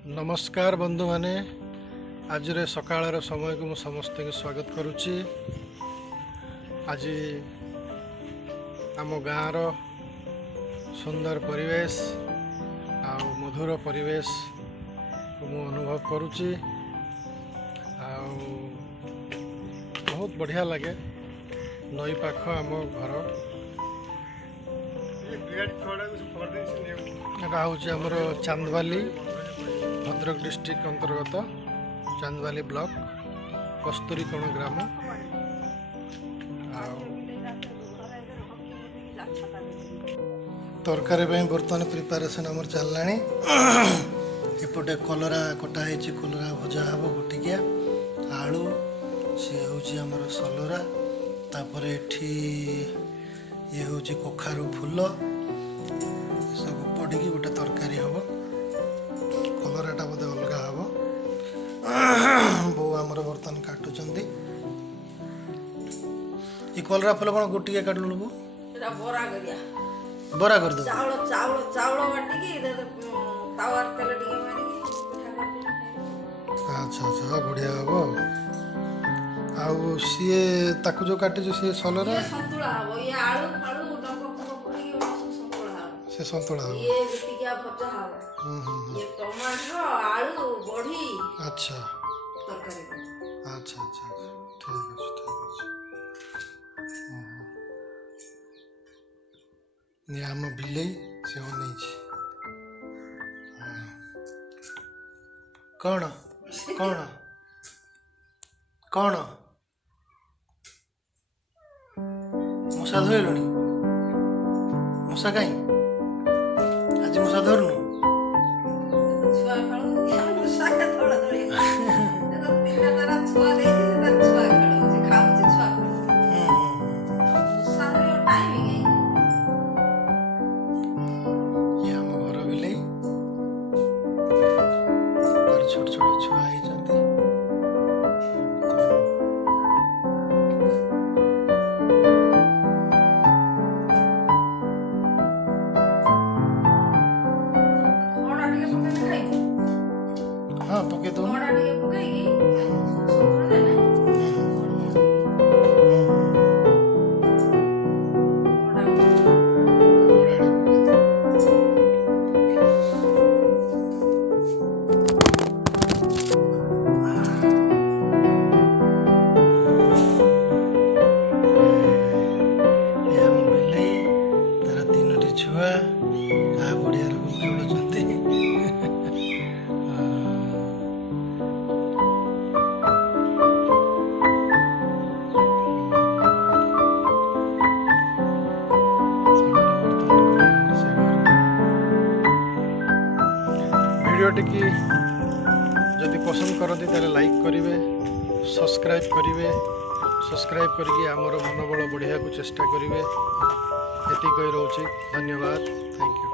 नमस्कार बंधु माने आज सकाळ समय को समस्त स्वागत करुच्ची। आज आम गाँव सुंदर परिवेश आ मधुर परिवेश को मु अनुभव करुच्ची। बहुत बढ़िया लगे नई पाख आम घर यहाँ हूँ आमर चांदवाली भद्रक डिस्ट्रिक्ट अंतर्गत चांदवाली ब्लॉक कस्तूरीकोण ग्राम। तरकारी बर्तमान प्रिपेरेसन आमर चलला। एपटे कलरा कटा है, कलरा भजा हम गोटिकिया आलू सी हूँ आमर सलरा तापर एठी ये हूँ कखारू फूल सब पड़ी गोटे तरकारी हम। कलराटा बोधे अलग हम बो आमर बर्तमान काटुंट। ये कलरा फूल कौन गोटिके काटलु बो बरा कर दो अच्छा अच्छा बढ़िया हम। आउ सी ताकू जो काटे सी सलरा से संतुला हम अच्छा अच्छा अच्छा ठीक है ठीक है। आम बिले से नहीं कौन कौन कौन मशा धोलुनी मशा कहीं आज मशा धरनु छोट छोट छुआ हाँ पके तो भिडियोटी की जदि पसंद करती ताले लाइक करेंगे, सब्सक्राइब करेंगे, सब्सक्राइब करके आमर मनोबल बढ़िया को चेष्टा करेंगे। ये कही रोचे। धन्यवाद। Thank you.